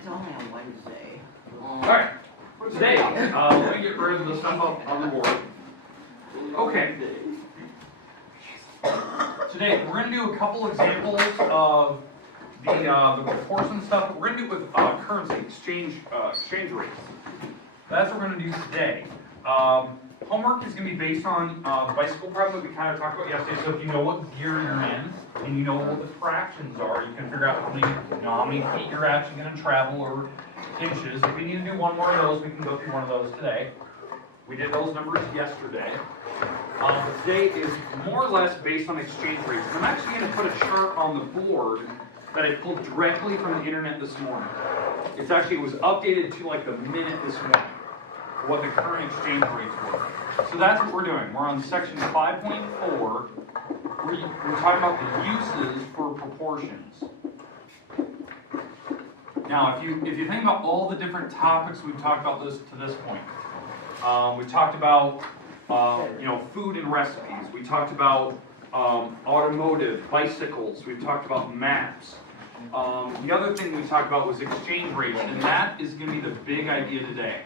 It's only on Wednesday. Alright, today, let me get rid of the stuff up on the board. Okay. Today, we're going to do a couple examples of the proportion stuff. We're going to do it with currency, exchange rates. That's what we're going to do today. Homework is going to be based on the bicycle problem that we kind of talked about yesterday. So if you know what gear you're in, and you know what the fractions are, you can figure out how many feet you're actually going to travel, or inches. If we need to do one more of those, we can go through one of those today. We did those numbers yesterday. But today is more or less based on exchange rates. I'm actually going to put a chart on the board that I pulled directly from the internet this morning. It was updated to like the minute this morning, what the current exchange rates were. So that's what we're doing. We're on section 5.4. We're talking about the uses for proportions. Now, if you think about all the different topics we've talked about to this point, we talked about food and recipes. We talked about automotive, bicycles. We've talked about maps. The other thing we talked about was exchange rates, and that is going to be the big idea today.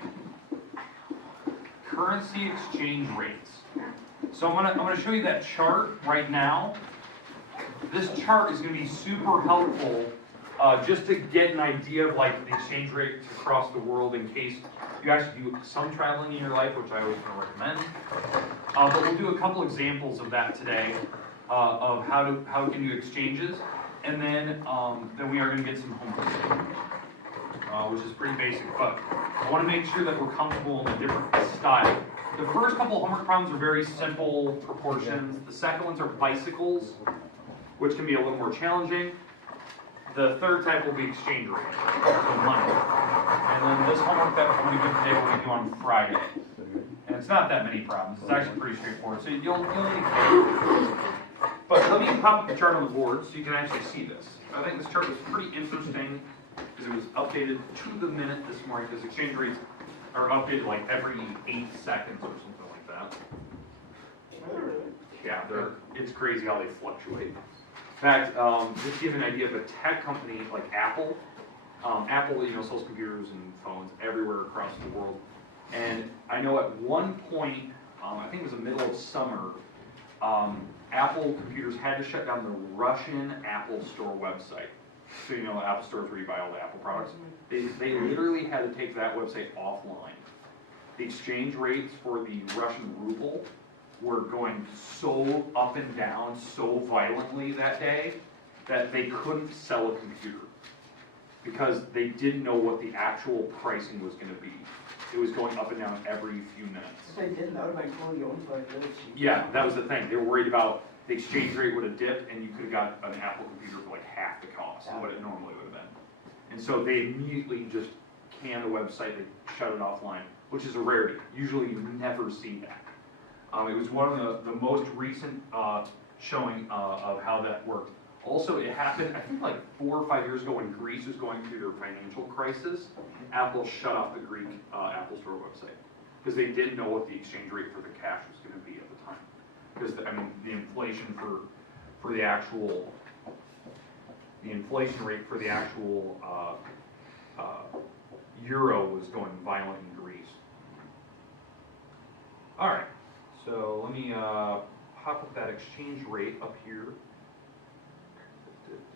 Currency exchange rates. So I'm gonna show you that chart right now. This chart is going to be super helpful just to get an idea of like the exchange rates across the world in case you actually do some traveling in your life, which I always want to recommend. But we'll do a couple examples of that today of how we can do exchanges, and then we are going to get some homework, which is pretty basic. But I want to make sure that we're comfortable in a different style. The first couple of homework problems are very simple proportions. The second ones are bicycles, which can be a little more challenging. The third type will be exchange rate, so money. And then this homework that we're going to give today we'll do on Friday. And it's not that many problems. It's actually pretty straightforward. So you'll need to. But let me pop up the chart on the board so you can actually see this. I think this chart was pretty interesting because it was updated to the minute this morning, because exchange rates are updated like every 8 seconds or something like that. Yeah, it's crazy how they fluctuate. In fact, just to give you an idea of a tech company like Apple. Apple, sells computers and phones everywhere across the world. And I know at one point, I think it was the middle of summer, Apple computers had to shut down the Russian Apple Store website. So the Apple Store is where you buy all the Apple products. They literally had to take that website offline. The exchange rates for the Russian ruble were going so up and down so violently that day that they couldn't sell a computer because they didn't know what the actual pricing was going to be. It was going up and down every few minutes. If they didn't, that would have been totally owned by really cheap. Yeah, that was the thing. They were worried about the exchange rate would have dipped and you could have got an Apple computer for like half the cost of what it normally would have been. And so they immediately just canned the website, they shut it offline, which is a rarity. Usually you never see that. It was one of the most recent showing of how that worked. Also, it happened, I think like 4 or 5 years ago when Greece was going through their financial crisis. Apple shut off the Greek Apple Store website because they didn't know what the exchange rate for the cash was going to be at the time. Because the inflation for the actual rate for the actual euro was going violent in Greece. All right. So let me pop up that exchange rate up here.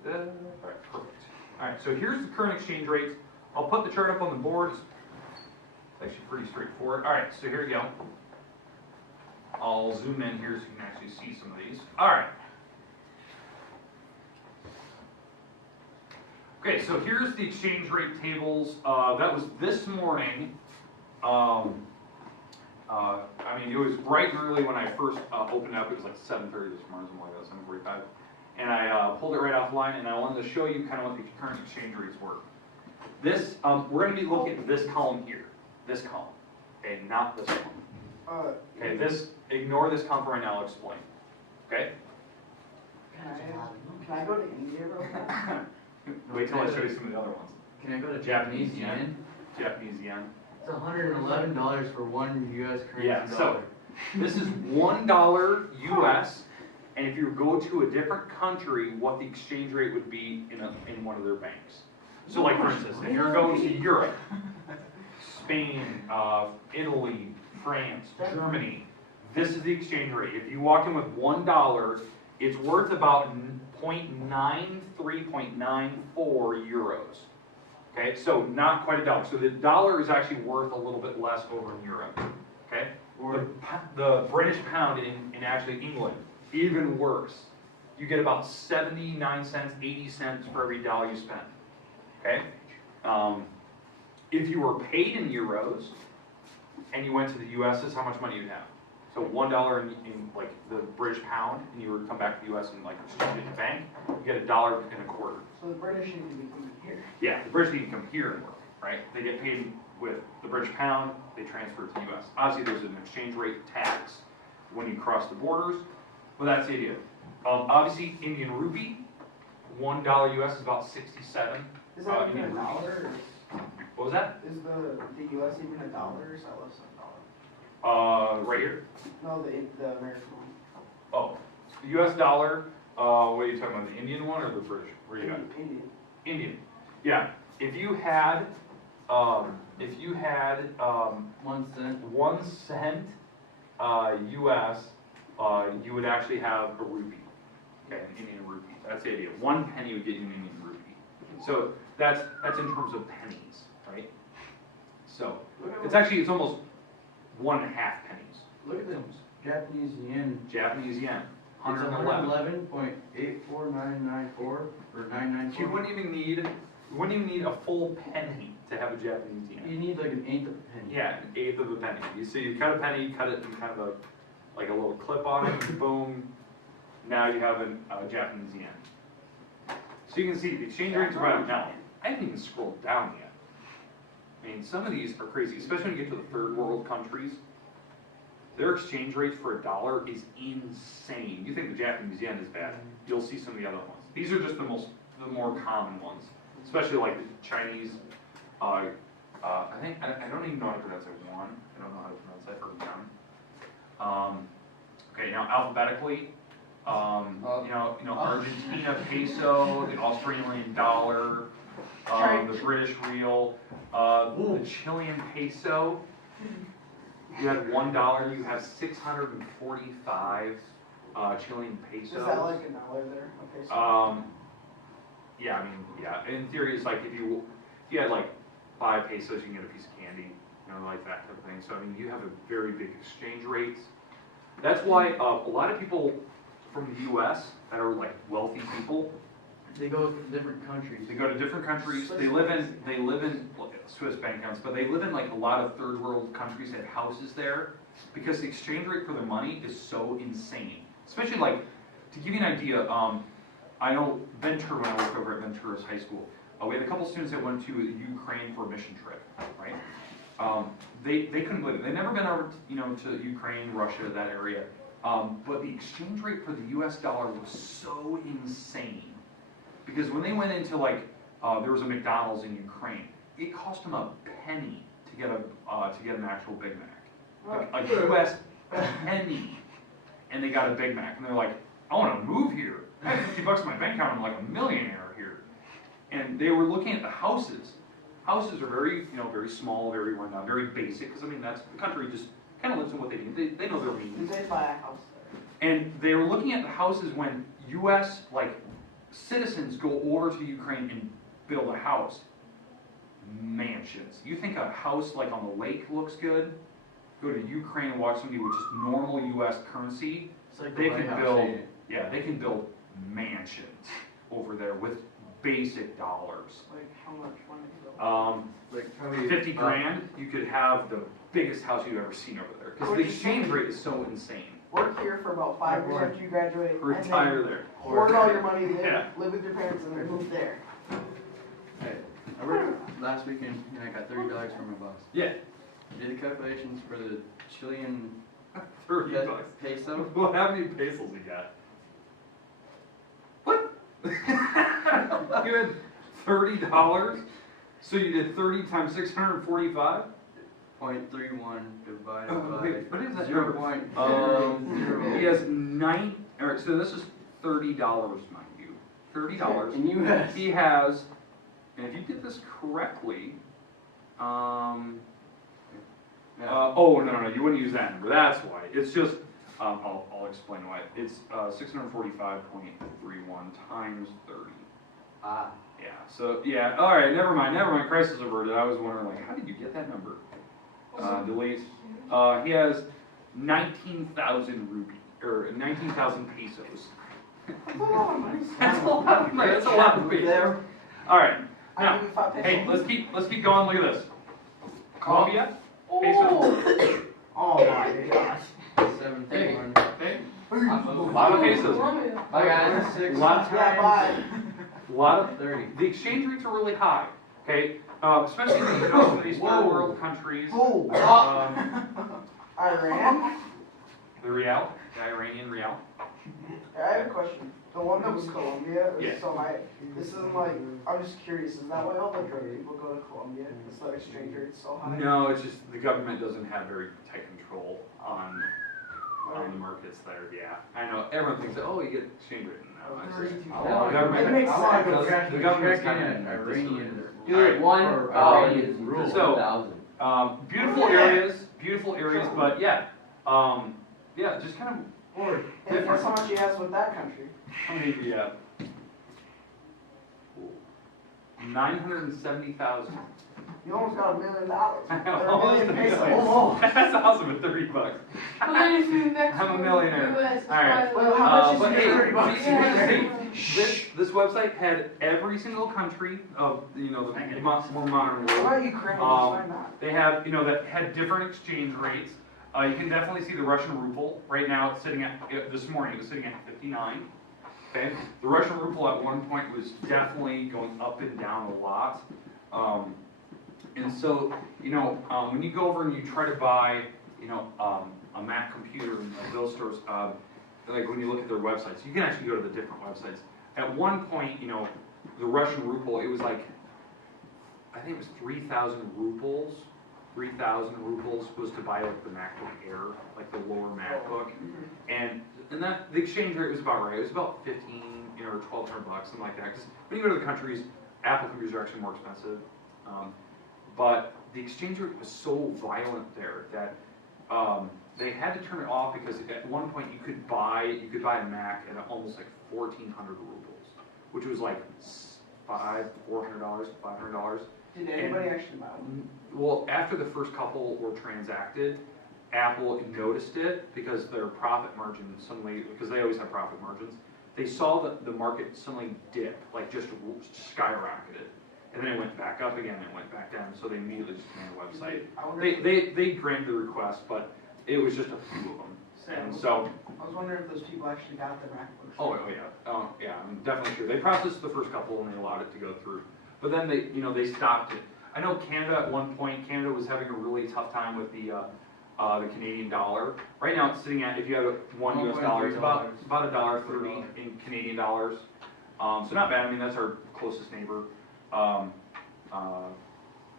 All right, perfect. All right, so here's the current exchange rates. I'll put the chart up on the board. It's actually pretty straightforward. All right, so here we go. I'll zoom in here so you can actually see some of these. All right. Okay, so here's the exchange rate tables. That was this morning. It was bright and early when I first opened it up. It was like 7:30 this morning, something like that, 7:45. And I pulled it right offline, and I wanted to show you kind of what the current exchange rates were. This, we're going to be looking at this column here. This column. Okay, not this one. Okay, ignore this column for right now, I'll explain. Okay? Can I go to India real quick? Wait till I show you some of the other ones. Can I go to Japanese yen? Japanese yen. It's $111 for one U.S. currency Yeah, dollar. so this is $1 U.S., and if you go to a different country, what the exchange rate would be in one of their banks. So like for instance, if you're going to Europe, Spain, Italy, France, Germany, this is the exchange rate. If you walk in with $1, it's worth about 0.93, 0.94 euros. Okay, so not quite a dollar. So the dollar is actually worth a little bit less over in Europe. Okay, the British pound in actually England, even worse. You get about 79 cents, 80 cents for every dollar you spend. Okay, if you were paid in euros and you went to the U.S., this is how much money you'd have. So $1 in like the British pound, and you were to come back to the U.S. and like exchange it in the bank, you get $1.25. So the British need to be coming here. Yeah, the British need to come here and work, right? They get paid with the British pound, they transfer it to the U.S. Obviously, there's an exchange rate tax when you cross the borders, but that's the idea. Obviously, Indian rupee, $1 U.S. is about 67. Is that even Indian a rupee. dollar? What was that? Is the US even a dollar or is that less than a dollar? Right here. No, the American one. Oh, U.S. dollar. What are you talking about? The Indian one or the British? Where you at? Indian. Indian. Yeah. If you had 1 cent. 1 cent U.S., you would actually have a rupee. Okay, an Indian rupee. That's the idea. 1 penny would get you an Indian rupee. So that's in terms of pennies, right? So it's almost 1.5 pennies. Look at the Japanese yen. Japanese yen. It's 111. 111.84994 or 994. You wouldn't even need a full penny to have a Japanese yen. You need like an eighth of a penny. Yeah, an eighth of a penny. You see, you cut a penny, you cut it in kind of like a little clip on it, and boom, now you have a Japanese yen. So you can see the exchange rates are right now. I haven't even scrolled down yet. I mean, some of these are crazy, especially when you get to the third world countries. Their exchange rates for $1 is insane. You think the Japanese yen is bad, you'll see some of the other ones. These are just the more common ones, especially like the Chinese. I don't even know how to pronounce it. Yuan. I don't know how to pronounce that for yuan. Okay, now alphabetically, Argentina peso, the Australian dollar, the British real, the Chilean peso. You had $1, you have 645 Chilean pesos. Is that like a dollar there? Okay. So Yeah, I mean, yeah. In theory, it's like if you had like 5 pesos, you can get a piece of candy, like that type of thing. So I mean, you have a very big exchange rates. That's why a lot of people from the U.S. that are like wealthy people, They go to different countries. they go to different countries. They live in well, Swiss bank accounts, but they live in like a lot of third world countries that have houses there because the exchange rate for their money is so insane. Especially like to give you an idea, I know Ventura, when I worked over at Ventura's high school, we had a couple students that went to Ukraine for a mission trip, right? They couldn't believe it. They'd never been over, to Ukraine, Russia, that area. But the exchange rate for the U.S. dollar was so insane. Because when they went into there was a McDonald's in Ukraine, it cost them a penny to get an actual Big Mac, a U.S. penny, and they got a Big Mac, and they're like, I want to move here. I have $50 in my bank account. I'm like a millionaire here. And they were looking at the houses. Houses are very, very small, very run down, very basic. Because I mean, that's the country just kind of lives in what they need. They know their means. did they buy a house there? And they were looking at the houses when U.S. citizens go over to Ukraine and build a house. Mansions. You think a house like on the lake looks good? Go to Ukraine and watch somebody with just normal U.S. currency. It's like They the White can House, build, ain't it? yeah, they can build mansions over there with basic dollars. Like how much money? Like probably 50 grand, you could have the biggest house you've ever seen over there. Because the exchange rate is so insane. Work here for about 5 years after you graduate. and then Retire there. Hoard all your money, Yeah. live with your parents, and then move there. Hey, I worked last weekend and I got $30 from my boss. Yeah. Did the calculations for the Chilean $30. peso. Well, how many pesos you got? What? You had $30? So you did 30 times 645? 0.31 divided by Wait, what is that 0.000. He has alright, so this is $30, mind you. $30. In US. He has And if you did this correctly, Yeah. oh, no, you wouldn't use that number, that's why. It's just, I'll explain why. It's 645.31 times 30. Ah. Yeah, so, yeah, all right, never mind, crisis averted. I was wondering, like, how did you get that number? Delete. He has 19,000 rupees, or 19,000 pesos. That's a lot of money. That's a lot of money, that's a lot of pesos. There. All right, I now, give you 5 pesos. hey, let's keep going, look at this. Colombia, peso. Oh my gosh. 731. Okay, I'm a lot of pesos. Bye guys. 6 Lot- Yeah, bye. A lot of, 30. the exchange rates are really high, okay? Especially in some of these third world countries. Whoa. Iran? The real, the Iranian real. I have a question. The one that was Colombia is Yeah. so high. This isn't like, I'm just curious, is that why all the drug people go to Colombia? Is that exchange rate so high? No, it's just the government doesn't have very tight control on the markets there, yeah. I know, everyone thinks that, oh, you get exchange rate. No, it's just, the It government, makes I wanna go sense. check the government's check kind in of Iranian. Dude, one Iranian rule. So- 1,000. beautiful areas, but yeah, yeah, just kind of, And guess how much he has with that country? how many do you have? 970,000. You almost got $1 million. I know, Or almost $1 a million pesos. million. Oh, That's awesome at $30. I'm a millionaire. Alright. Well, how much is But your hey, $30 this website had every single country of, the more modern Why world. are you crying? Why not? They have, that had different exchange rates. You can definitely see the Russian ruble. Right now it's sitting at, this morning it was sitting at 59. Okay? The Russian ruble at one point was definitely going up and down a lot. And so, when you go over and you try to buy, a Mac computer in those stores, like when you look at their websites, you can actually go to the different websites. At one point, the Russian ruble, it was like, I think it was 3,000 rubles. 3,000 rubles was to buy like the MacBook Air, like the lower MacBook. And that, the exchange rate was about right. It was about 15, or 1,200 bucks, something like that. Because when you go to the countries, Apple computers are actually more expensive. But the exchange rate was so violent there that they had to turn it off because at one point you could buy a Mac at almost like 1,400 rubles, which was like $400, $500. Did anybody actually buy one? Well, after the first couple were transacted, Apple noticed it because their profit margin suddenly, because they always have profit margins, they saw that the market suddenly dip, like just skyrocketed. And then it went back up again, and it went back down, so they immediately just came to the website. I wonder They granted the request, but it was just a few of them. And so, I was wondering if those people actually got their MacBooks. yeah, I'm definitely sure. They processed the first couple and they allowed it to go through. But then they stopped it. I know Canada at one point, Canada was having a really tough time with the Canadian dollar. Right now it's sitting at, if you have $1 US, it's about $1.30 in Canadian dollars. So not bad, I mean, that's our closest neighbor.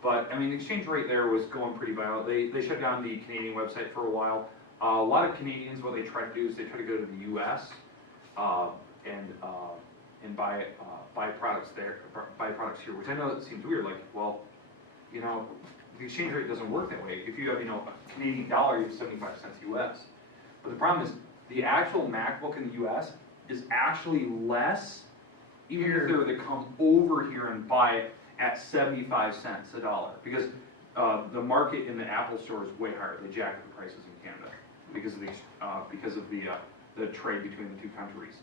But I mean, the exchange rate there was going pretty violent. They shut down the Canadian website for a while. A lot of Canadians, what they try to do is they try to go to the U.S. And buy products there, buy products here, which I know it seems weird. Like, well, the exchange rate doesn't work that way. If you have, a Canadian dollar, you have 75 cents U.S. But the problem is, the actual MacBook in the U.S. is actually less, even if they were to come over here and buy it at 75 cents a dollar, because the market in the Apple store is way higher. They jack up the prices in Canada because of the trade between the two countries.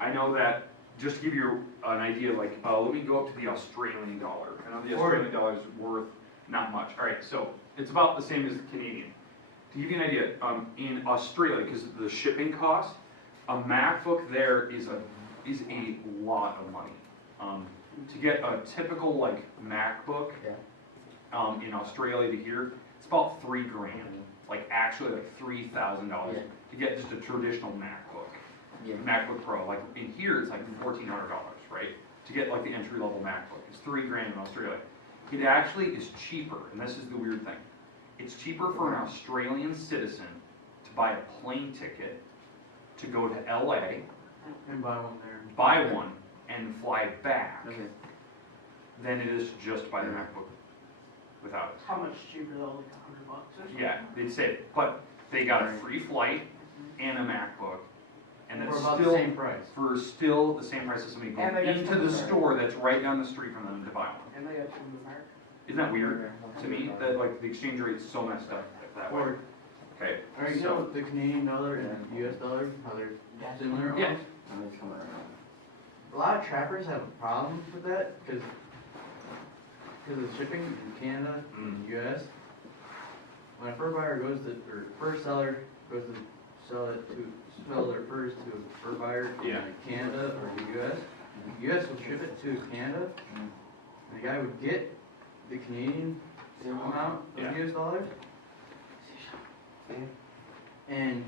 I know that, just to give you an idea, like, let me go up to the Australian dollar. I know the Australian dollar is worth not much. All right, so it's about the same as the Canadian. To give you an idea, in Australia, because of the shipping cost, a MacBook there is a lot of money. To get a typical like MacBook in Australia to here, it's about $3,000. Like actually like $3,000 to get just a traditional MacBook. MacBook Pro, like in here it's like $1,400, right? To get like the entry level MacBook, it's $3,000 in Australia. It actually is cheaper, and this is the weird thing. It's cheaper for an Australian citizen to buy a plane ticket to go to LA, And buy one there. buy one, and fly back, than it is to just buy the MacBook without it. How much cheaper though, like $100 or something? Yeah, they'd say, but they got a free flight and a MacBook, and For it's about the still, same price. for still the same price as somebody And going they get into two the in there. store that's right down the street from them to buy one. And they got two in America. Isn't that weird to me, that like the exchange rate's so messed up that way? Or, Okay, or you know the Canadian dollar and US dollar, how they're similar Yeah. almost? A lot of trappers have a problem with that, because of shipping in Canada and US. When a fur buyer goes to, or fur seller goes to sell their furs to a fur buyer in Yeah. like Canada or the US, the US will ship it to Canada, and the guy would get the Canadian amount Yeah. of US dollars, and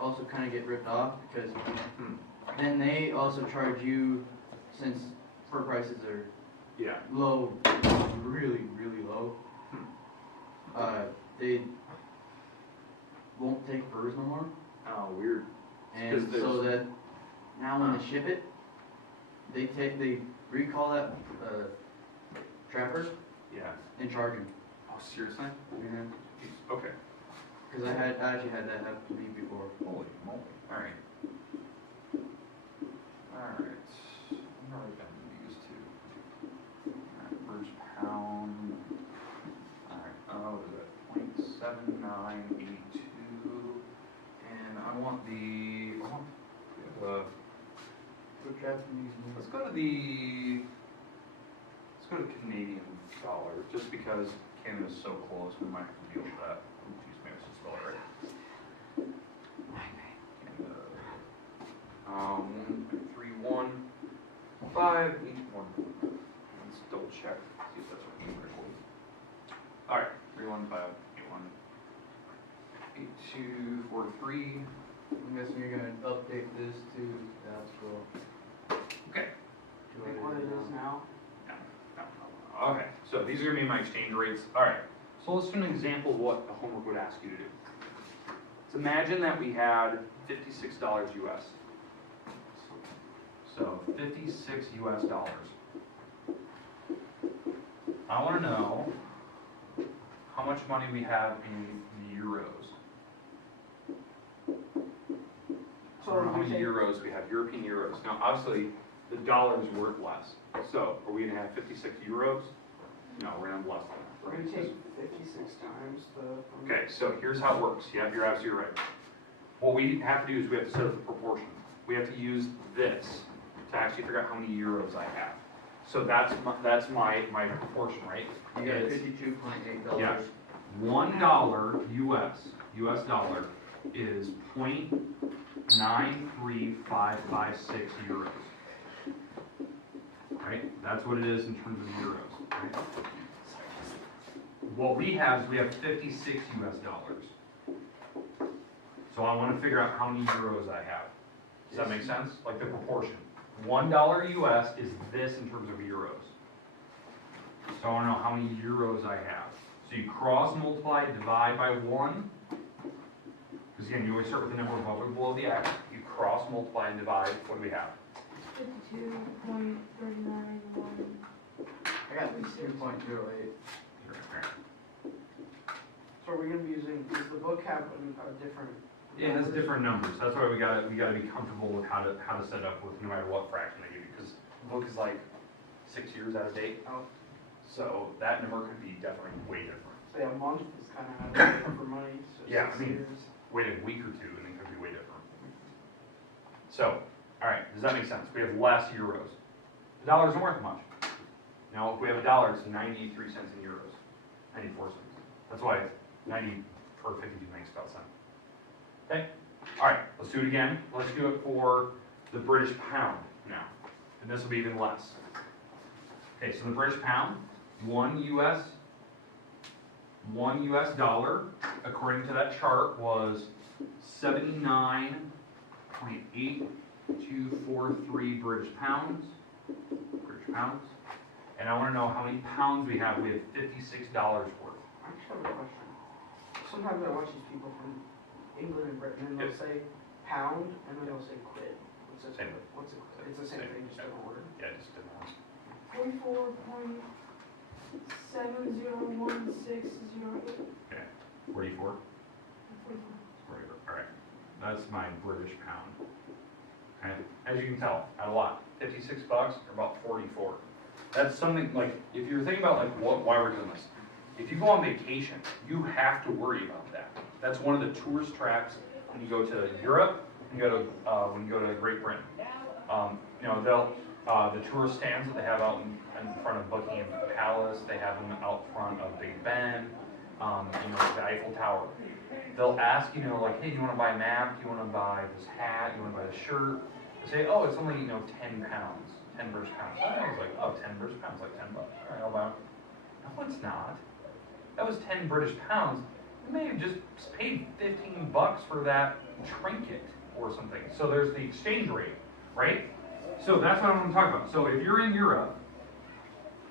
also kind of get ripped off, because then they also charge you, since fur prices are yeah, low, really, really low, they won't take furs no more. oh, weird. And 'Cause there's- so that now when they ship it, they recall that trapper Yeah. and charge him. Oh, seriously? Jeez, okay. Because I actually had that happen to me before. Holy moly, alright. Alright, what are we gonna use to? Alright, British pound. Alright, what is it, 0.7982. And I want What Japanese let's go to Canadian dollar, just because Canada's so close, we might have to deal with that. Oh, geez, maybe I should spell it right. Canada, 1.31581. Let's double check, see if that's right. Alright, 31581. 8243. I'm guessing you're gonna update this to the actual. Okay. to Like what it is now. Okay, so these are gonna be my exchange rates. Alright, so let's do an example of what the homework would ask you to do. Let's imagine that we had $56 US. So 56 US dollars. I wanna know how much money we have in euros. I don't know how many euros we have, European euros. Now, obviously, the dollar is worth less. So, are we gonna have 56 euros? No, we're gonna have less than that, We're right? gonna take 56 times the. Okay, so here's how it works. Yeah, you're absolutely right. What we have to do is we have to set up the proportion. We have to use this to actually figure out how many euros I have. So that's my proportion, right? You got It's- $52.8. Yeah. $1 US dollar is 0.93556 euros. Right? That's what it is in terms of euros. Right? What we have is we have 56 US dollars. So I want to figure out how many euros I have. Does that make sense? Like the proportion. $1 US is this in terms of euros. So I want to know how many euros I have. So you cross multiply, divide by 1. Because again, you always start with the number above or below the x. You cross multiply and divide. What do we have? 52.391. I got 2.08. So are we gonna be using, does the book have a different? Yeah, it has different numbers. That's why we gotta be comfortable with how to set it up with no matter what fraction they give you. Because the book is like 6 years out of date. Oh. So that number could be definitely way different. Say a month is kind of how it for money, so Yeah, 6 I mean- years. Wait a week or two and it could be way different. So, alright, does that make sense? We have less euros. The dollar isn't worth much. Now, if we have a dollar, it's 93 cents in euros. 94 cents. That's why 90 per 52 makes about sense. Okay? Alright, let's do it again. Let's do it for the British pound now. And this will be even less. Okay, so the British pound, one US dollar, according to that chart, was 79.8243 British pounds. And I want to know how many pounds we have. We have $56 worth. I actually have a question. Sometimes I watch these people from England and Britain, and they'll Yep. say pound, and then they'll say quid. What's a Same. quid? What's a quid? It's the same Same. thing, just Yep. different order. Yeah, just didn't ask. Okay, 44? 44, all right. That's my British pound. Okay, as you can tell, not a lot. 56 bucks or about 44. That's something like, if you're thinking about like why we're doing this, if you go on vacation, you have to worry about that. That's one of the tourist traps when you go to Europe, when you go to Great Britain. You know, the tourist stands that they have out in front of Buckingham Palace, they have them out front of Big Ben, you know, the Eiffel Tower. They'll ask, you know, like, hey, do you want to buy a map? Do you want to buy this hat? Do you want to buy this shirt? They say, oh, it's only, you know, 10 pounds, 10 British pounds. I was like, oh, 10 British pounds, like 10 bucks. All right, I'll buy it. No, it's not. That was 10 British pounds. You may have just paid 15 bucks for that trinket or something. So there's the exchange rate, right? So that's what I want to talk about. So if you're in Europe,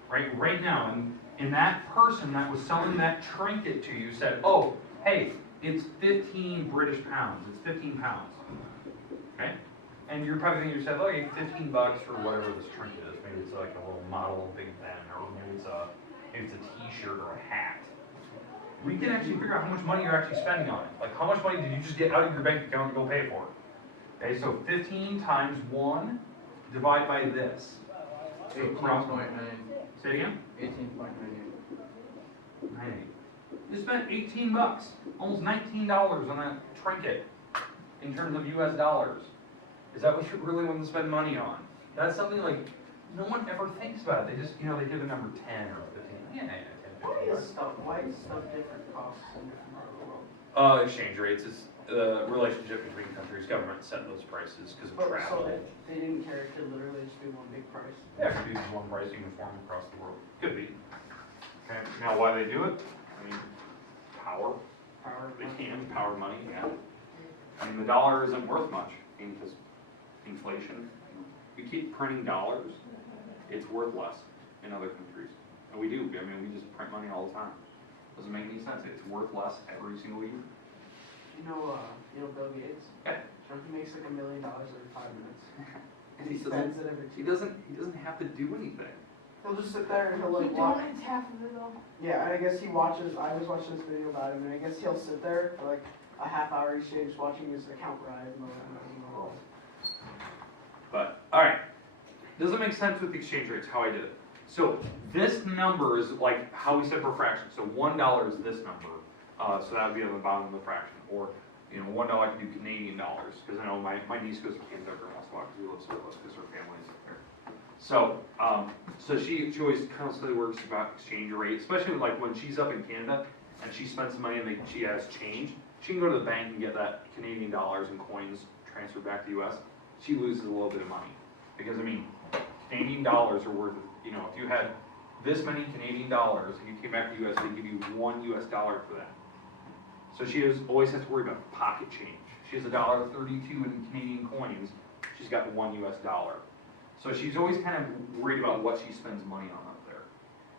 right now, and that person that was selling that trinket to you said, oh, hey, it's 15 British pounds. It's 15 pounds. Okay? And you're probably thinking to yourself, okay, 15 bucks for whatever this trinket is. Maybe it's like a little model of Big Ben, or maybe it's a t-shirt or a hat. We can actually figure out how much money you're actually spending on it. Like, how much money did you just get out of your bank account to go pay for it? Okay, so 15 times 1 divided by this. So 18.9. Say it again? 18.98. 98. You spent 18 bucks, almost $19 on that trinket in terms of US dollars. Is that what you really want to spend money on? That's something like, no one ever thinks about it. They just, you know, they give the number 10 or 15. Yeah, 10, 15 bucks. Why is stuff different costs in different parts of the world? Exchange rates is the relationship between countries. Government set those prices because of travel. So they didn't care, it could literally just be one big price. Yeah, it could be one price uniform across the world. Could be. Okay. Now, why they do it? I mean, power. They can. Power money. Yeah. I mean, the dollar isn't worth much because inflation. We keep printing dollars. It's worth less in other countries, and we do. I mean, we just print money all the time. Doesn't make any sense. It's worth less every single year. You know Bill Gates? Yeah. So he makes like $1 million every 5 minutes. And he spends it every 2 He doesn't have to do anything. He'll just sit there and he'll like watch. Half of it all. Yeah, and I guess he watches. I was watching this video about him, and I guess he'll sit there for like a half hour each day just watching his account rise and all that. But all right, does it make sense with the exchange rates? How I did it. So this number is like how we said per fraction. So $1 is this number. So that would be on the bottom of the fraction. Or you know, $1 I can do Canadian dollars because I know my niece goes to Canada every once in a while because we live so close because her family's up there. So, so she always constantly works about exchange rate, especially like when she's up in Canada and she spends some money and she has change. She can go to the bank and get that Canadian dollars and coins transferred back to the US. She loses a little bit of money because I mean, Canadian dollars are worth, you know, if you had this many Canadian dollars and you came back to the US, they give you $1 US for that. So she always has to worry about pocket change. She has $1.32 in Canadian coins. She's got $1 US. So she's always kind of worried about what she spends money on up there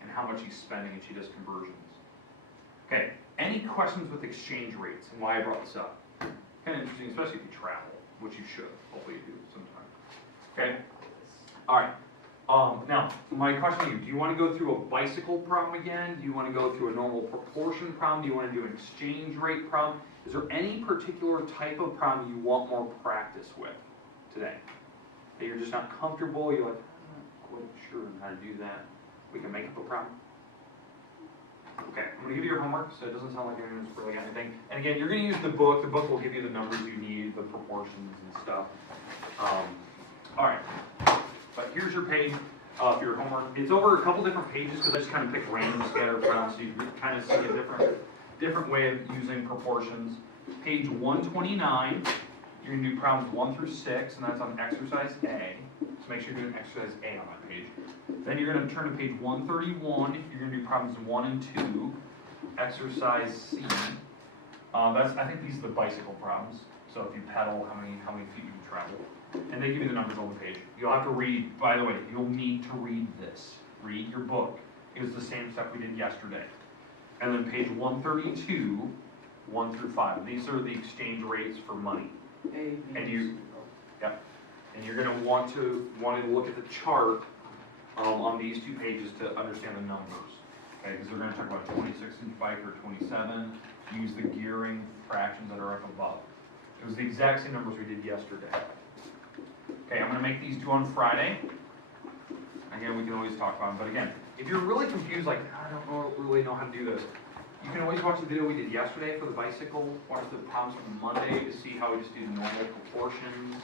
and how much she's spending, and she does conversions. Okay, any questions with exchange rates and why I brought this up? Kind of interesting, especially if you travel, which you should. Hopefully you do sometime. Okay, all right. Now, my question to you, do you want to go through a bicycle problem again? Do you want to go through a normal proportion problem? Do you want to do an exchange rate problem? Is there any particular type of problem you want more practice with today? That you're just not comfortable, you're like, I'm not quite sure on how to do that. We can make up a problem. Okay, I'm going to give you your homework, so it doesn't sound like anyone's really got anything. And again, you're going to use the book. The book will give you the numbers you need, the proportions and stuff. All right. But here's your page for your homework. It's over a couple different pages because I just kind of picked random scattered around so you kind of see a different way of using proportions. Page 129, you're going to do problems 1 through 6, and that's on exercise A. So make sure you're doing exercise A on that page. Then you're going to turn to page 131. You're going to do problems 1 and 2, exercise C. I think these are the bicycle problems. So if you pedal, how many feet you can travel. And they give you the numbers on the page. You'll have to read, by the way, you'll need to read this. Read your book. It was the same stuff we did yesterday. And then page 132, 1 through 5. These are the exchange rates for money. And you're going to want to look at the chart on these two pages to understand the numbers. Okay, because they're gonna talk about 26-inch bike or 27, use the gearing fractions that are up above. It was the exact same numbers we did yesterday. Okay, I'm gonna make these two on Friday. Again, we can always talk about them, but again, if you're really confused, like, I don't really know how to do this, you can always watch the video we did yesterday for the bicycle, watch the problems from Monday to see how we just do normal proportions.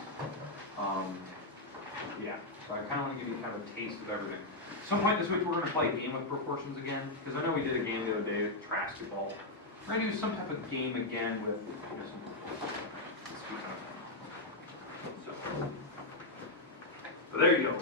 Yeah, so I kind of want to give you kind of a taste of everything. Some point this week we're going to play a game with proportions again, because I know we did a game the other day with trash ball. We're going to do some type of game again with some proportions. So, but there you go.